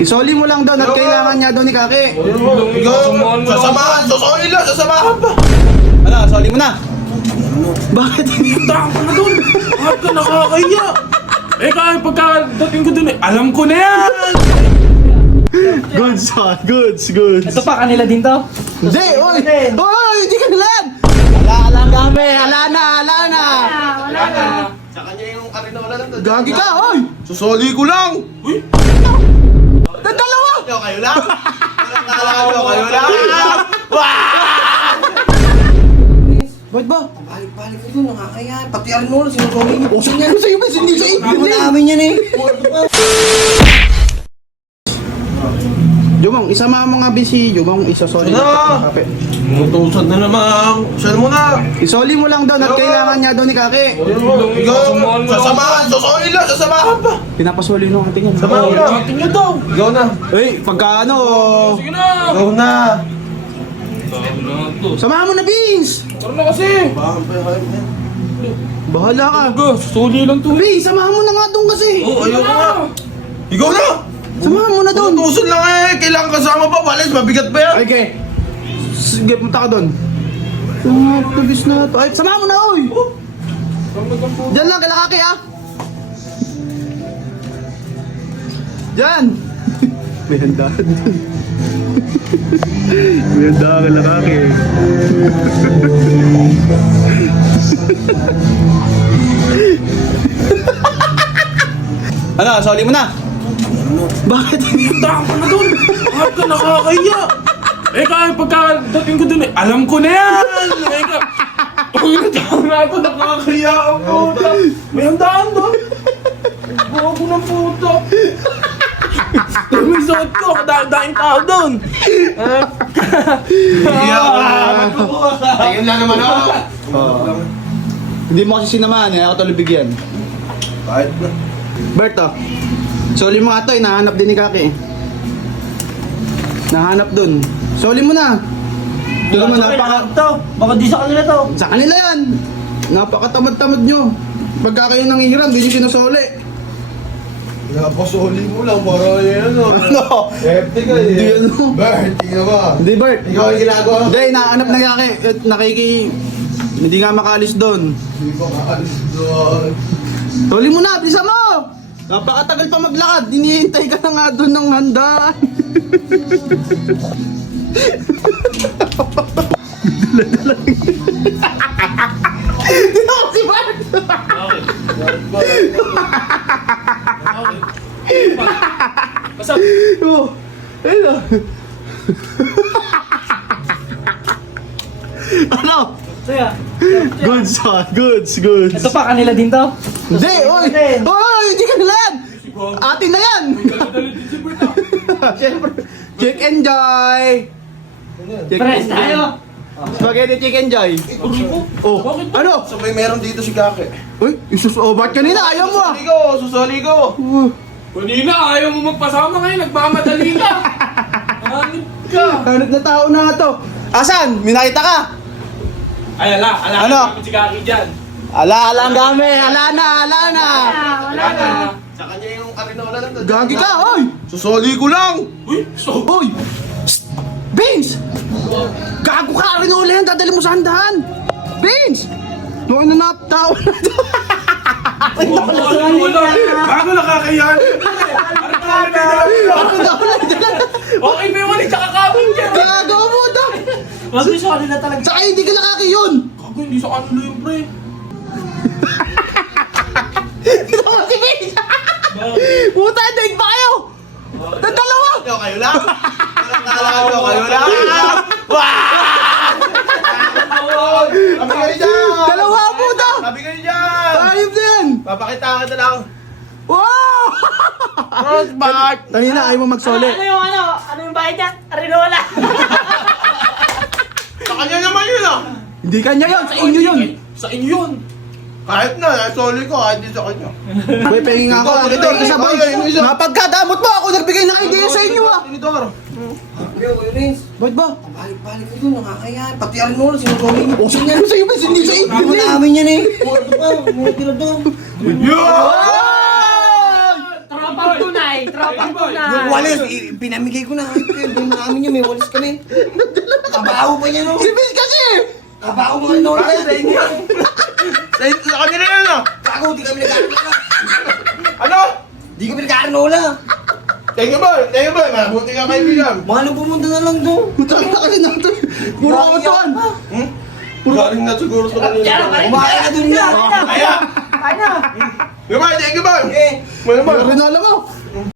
Isoli mo lang doon at kailangan niya doon ni Kaki. Sasamahan, sasamahan pa. Ano, soli mo na. Bakit? Tama na doon! Bakit ka nakakaya? Eh kaya pagkadating ko doon eh, alam ko na yan! Goods, son. Goods. Ito pa, kanila din to. Hindi, oy! Oy, hindi ka nalan! Ala kami, ala na. Wala na. Sa kanya yung karinola lang. Gagi ka, oy! Susoli ko lang. Uy! Dalawa! Kayo lang. Kayo lang. Ba't ba? Balik-balik ito, nakakaya. Pati Arnold, sinutuli niyo. O, saan sa'yo ba? Hindi sa'yo. Hindi namin yan eh. Jumong, isama mo nga si Jumong, isasoli Ano? Kaki. Mutusan na naman. Siya mo na. Isoli mo lang doon at kailangan niya doon ni Kaki. Sasamahan pa. Pinapasoli nung ating yan. Samahan na. Atin nyo daw! Ikaw na. Hey, pagka ano, Sige na! Ikaw na. Tama na to. samahan mo na, Vince! Tara na kasi! Bakit pa yung yan? Bahala ka. Aga, suli lang to. Vince, samahan mo na nga doon kasi. Oo, ayoko nga. Ikaw na. Samahan mo na doon. Tutusan lang eh. Kailangan kasama pa. Walis, mabigat pa yan. Okay. Sige, punta ka doon. Tubis na to. Ay, samahan mo na, oy! Diyan lang, kala Kaki, ah! Diyan! May handaan. May handaan kala Kaki. Ano, soli mo na? Bakit? Tama na doon! Bakit ka nakakaya? Eh kaya pagkadating ko doon eh, alam ko na yan! Eh ka... Uy, tama na ako, nakakaya ang puta! May handaan doon! Bago ng puta! May suot ko, daing tao doon! Ayun lang naman ako. Hindi mo kasi sinamahan eh, ako tuloy bigyan. Kahit na. Berto, soli mo nga to, hinahanap din ni Kaki. Nahanap dun. Soli mo na. Soli mo, to. Baka di sa kanila to. Sa kanila yan. Napakatamad-tamad nyo. Pagka kayo nangihiram, di nyo sinusoli. Napasoli mo lang para yan o. Ano? Hefty ka Hindi eh. ano. Bert, tingnan ba? Hindi, Bert. Ikaw ang ginagawa. Hindi, nahanap na Kaki. Hindi nga makaalis doon. Hindi ko kaalis doon. Soli mo na, bisa mo! Napakatagal pa maglakad. Hinihintay ka na nga doon ng handaan. Dito ko si Bart! Basta, Oh, hello. Ano? Saya. Goods, son. Goods. Ito pa, kanila din to. Hindi, oy! Oy, hindi ka nalan! Atin na yan! dali din si Bert ah. Siyempre, chick and joy! Chick Press and tayo. Spaghetti chicken joy. Oh, ano? Sabay meron dito si Kake. Uy, isus-obat kanina, ayaw mo ah. Susoli ko. Kanina, ayaw mo magpasama ngayon, nagmamadali ka! Hanip ka! Hanap na tao na nga to. Asan? May nakita ka? Ay, ala, Ano? namin si Kaki dyan. Ala ang dami. Ala na. Wala na. Sa kanya yung karinola lang. Gagi ka, oy! Susoli ko lang. Uy, so, Oy! Psst! Vince! Gago ka rin ulit. Dadali mo sa handahan. Vince! Noon na tao na to. wala. Bago nakakayan. Okay, may wali tsaka kawin dyan. Gago mo to. Wag mo sa kanila talaga. Saka hindi ka nakaki yun. Gago, hindi sa kanila yung pre. Ito mo si Vince. Puta, daig pa kayo. Dalawa. Kayo lang. Kayo lang. Sabi kayo dyan. Dalawa, puta. Sabi kayo dyan. Ayop din. Papakita kita lang. Wow! Crossback. Kanina ayaw mo magsoli. Ano yung bayad niya? Arinola. Sa kanya naman yun ah. Hindi kanya yun, sa inyo yun. Sa inyo yun. Kahit na, nasoli ko kahit di sa kanya. Boy, pahingin nga ako. Ito, isa boy. Napagkadamot mo ako, nagbigay ng idea sa inyo ah. Tinidor. Ba't ba? Balik-balik ito, nakakaya. Pati Arnold, sinutuli niyo. O, saan sa'yo ba? Hindi sa inyo. namin yan eh. Ito pa, may tira doon. Yeah! Tara pa, Tropang tunay! Tropang tunay! Yung walis, pinamigay ko na. Hindi namin yun, may walis kami. Kabaho pa niya, no? Si Vince kasi! Kabaho mga Nola. Sa kanila yan, ah. Kago, di kami nag-arnola. Ano? Di kami nag-arnola. Thank you ba? Mabuti ka kaibigan. Mahal pumunta na lang doon. Mutang na kasi natin. Puro kamutuan. Galing na siguro sa kanila. Kumain na doon niya. Kaya! Kaya na! Thank you ba? Eh! Well, Rinala mo.